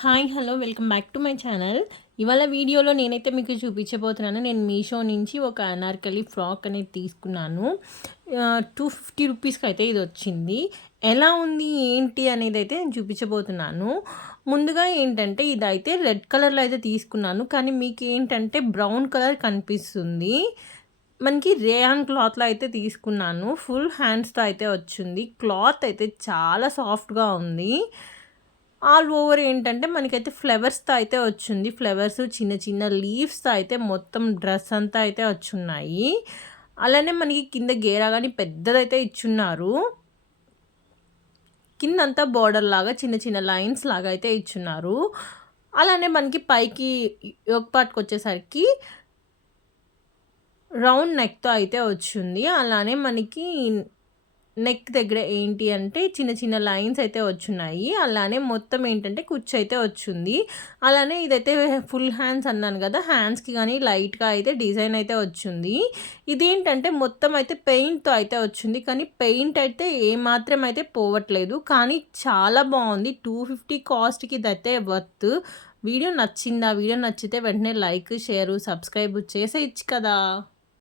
Hi hello welcome back to my channel. ఇవాళ వీడియోలో నేనైతే మీకు చూపించబోతున్నాను. నేను మీషో నుంచి ఒక అనార్కలి ఫ్రాక్ అనేది తీసుకున్నాను. టూ ఫిఫ్టీ రూపీస్కి అయితే ఇది వచ్చింది. ఎలా ఉంది ఏంటి అనేది అయితే నేను చూపించబోతున్నాను. ముందుగా ఏంటంటే ఇదైతే రెడ్ కలర్లో అయితే తీసుకున్నాను. కానీ మీకు ఏంటంటే బ్రౌన్ కలర్ కనిపిస్తుంది. మనకి రేయాన్ క్లాత్లో అయితే తీసుకున్నాను. ఫుల్ హ్యాండ్స్తో అయితే వచ్చింది. క్లాత్ అయితే చాలా సాఫ్ట్గా ఉంది. ఆల్ ఓవర్ ఏంటంటే మనకైతే ఫ్లవర్స్తో అయితే వచ్చింది. ఫ్లవర్స్ చిన్న చిన్న లీవ్స్తో అయితే మొత్తం డ్రెస్ అంతా అయితే వచ్చున్నాయి. అలానే మనకి కింద గేరా కానీ పెద్దదైతే ఇచ్చున్నారు. కిందంతా బార్డర్ లాగా చిన్న చిన్న లైన్స్ లాగా అయితే ఇచ్చున్నారు. అలానే మనకి పైకి యోగ వచ్చేసరికి రౌండ్ నెక్తో అయితే వచ్చింది. అలానే మనకి నెక్ దగ్గర ఏంటి అంటే చిన్న చిన్న లైన్స్ అయితే వచ్చున్నాయి. అలానే మొత్తం ఏంటంటే కుచ్చు అయితే వచ్చింది. అలానే ఇదైతే ఫుల్ హ్యాండ్స్ అన్నాను కదా హ్యాండ్స్కి కానీ లైట్గా అయితే డిజైన్ అయితే వచ్చింది. ఇదేంటంటే మొత్తం అయితే పెయింట్తో అయితే వచ్చింది. కానీ పెయింట్ అయితే ఏమాత్రం అయితే పోవట్లేదు. కానీ చాలా బాగుంది. టూ ఫిఫ్టీ కాస్ట్కి ఇదైతే వర్త్. వీడియో నచ్చిందా? వీడియో నచ్చితే వెంటనే లైక్ షేర్ సబ్స్క్రైబ్ చేసేయచ్చు కదా.